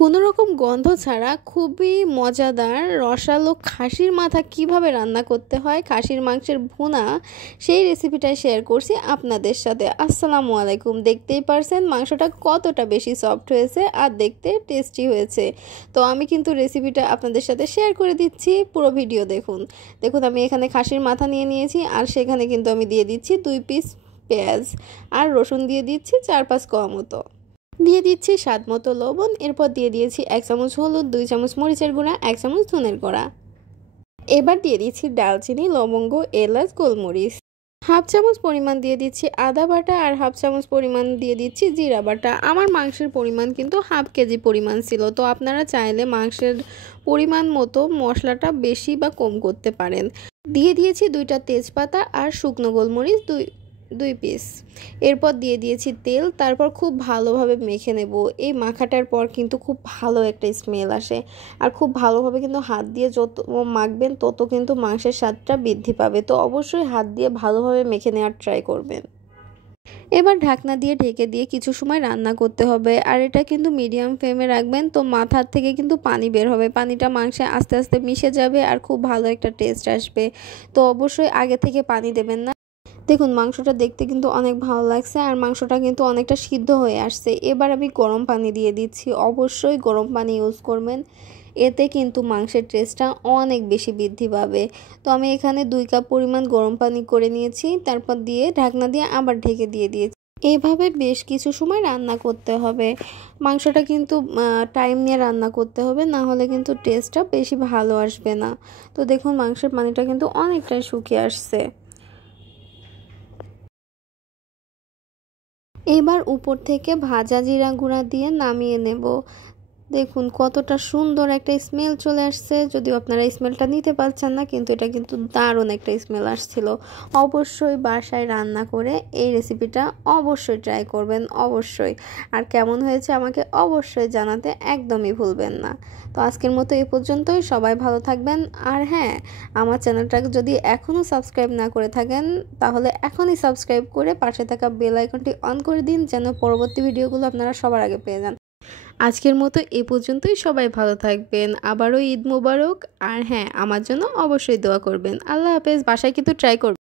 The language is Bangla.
কোনো রকম গন্ধ ছাড়া খুবই মজাদার রসালো খাসির মাথা কিভাবে রান্না করতে হয়, খাসির মাংসের ভুনা, সেই রেসিপিটাই শেয়ার করছি আপনাদের সাথে। আসসালামু আলাইকুম। দেখতেই পারছেন মাংসটা কতটা বেশি সফট হয়েছে আর দেখতে টেস্টি হয়েছে। তো আমি কিন্তু রেসিপিটা আপনাদের সাথে শেয়ার করে দিচ্ছি, পুরো ভিডিও দেখুন। আমি এখানে খাসির মাথা নিয়ে নিয়েছি আর সেখানে কিন্তু আমি দিয়ে দিচ্ছি 2 পিস পেঁয়াজ আর রসুন দিয়ে দিচ্ছি 4-5 কোয়া মতো। দিয়ে দিচ্ছি স্বাদ মতো লবণ, এরপর দিয়ে দিয়েছি 1 চামচ হলুদ, 2 চামচ মরিচের গুঁড়া, 1 চামচ ধনের গুঁড়া। এবার দিয়ে দিচ্ছি দালচিনি, লবঙ্গ, এলাচ, গোলমরিচ। হাফ চামচ পরিমাণ দিয়ে দিচ্ছি আদা বাটা আর হাফ চামচ পরিমাণ দিয়ে দিচ্ছি জিরা বাটা। আমার মাংসের পরিমাণ কিন্তু হাফ কেজি পরিমাণ ছিল, তো আপনারা চাইলে মাংসের পরিমাণ মতো মশলাটা বেশি বা কম করতে পারেন। দিয়ে দিয়েছি 2টা তেজপাতা আর শুকনো গোলমরিচ 2 পিস। এরপর দিয়ে দিয়েছি তেল, তারপর খুব ভালোভাবে মেখে নেব। এই মাখাটার পর কিন্তু খুব ভালো একটা স্মেল আসে, আর খুব ভালোভাবে কিন্তু হাত দিয়ে যত মাখবেন তত কিন্তু মাংসের স্বাদটা বৃদ্ধি পাবে। তো অবশ্যই হাত দিয়ে ভালোভাবে মেখে নেওয়ার ট্রাই করবেন। এবার ঢাকনা দিয়ে ঢেকে দিয়ে কিছু সময় রান্না করতে হবে, আর এটা কিন্তু মিডিয়াম ফ্লেমে রাখবেন। তো মাথার থেকে কিন্তু পানি বের হবে, পানিটা মাংসে আস্তে আস্তে মিশে যাবে আর খুব ভালো একটা টেস্ট আসবে। তো অবশ্যই আগে থেকে পানি দেবেন না। দেখুন মাংসটা দেখতে কিন্তু অনেক ভালো লাগছে আর মাংসটা কিন্তু অনেকটা সিদ্ধ হয়ে আসছে। এবার আমি গরম পানি দিয়ে দিচ্ছি, অবশ্যই গরম পানি ইউজ করবেন, এতে কিন্তু মাংসের টেস্টটা অনেক বেশি বৃদ্ধি পাবে। তো আমি এখানে 2 কাপ পরিমাণ গরম পানি করে নিয়েছি, তারপর দিয়ে ঢাকনা দিয়ে আবার ঢেকে দিয়ে দিয়েছি। এভাবে বেশ কিছু সময় রান্না করতে হবে। মাংসটা কিন্তু টাইম নিয়ে রান্না করতে হবে, না হলে কিন্তু টেস্টটা বেশি ভালো আসবে না। তো দেখুন মাংসের পানিটা কিন্তু অনেকটাই শুকিয়ে আসছে। এবার উপর থেকে ভাজা জিরা গুঁড়া দিয়ে নামিয়ে নেব। দেখুন কতটা সুন্দর একটা স্মেল চলে আসছে। যদিও আপনারা স্মেলটা নিতে পারছেন না, কিন্তু এটা কিন্তু দারুণ একটা স্মেল আসছিল। অবশ্যই বাসায় রান্না করে এই রেসিপিটা অবশ্যই ট্রাই করবেন, অবশ্যই। আর কেমন হয়েছে আমাকে অবশ্যই জানাতে একদমই ভুলবেন না। তো আজকের মতো এই পর্যন্তই, সবাই ভালো থাকবেন। আর হ্যাঁ, আমার চ্যানেলটাকে যদি এখনও সাবস্ক্রাইব না করে থাকেন তাহলে এখনই সাবস্ক্রাইব করে পাশে থাকা বেল আইকনটি অন করে দিন, যেন পরবর্তী ভিডিওগুলো আপনারা সবার আগে পেয়ে যান। আজকের মতো এ পর্যন্তই, সবাই ভালো থাকবেন। আবারও ঈদ মোবারক। আর হ্যাঁ, আমার জন্য অবশ্যই দোয়া করবেন। আল্লাহ হাফেজ। বাসায় কিন্তু ট্রাই করবেন।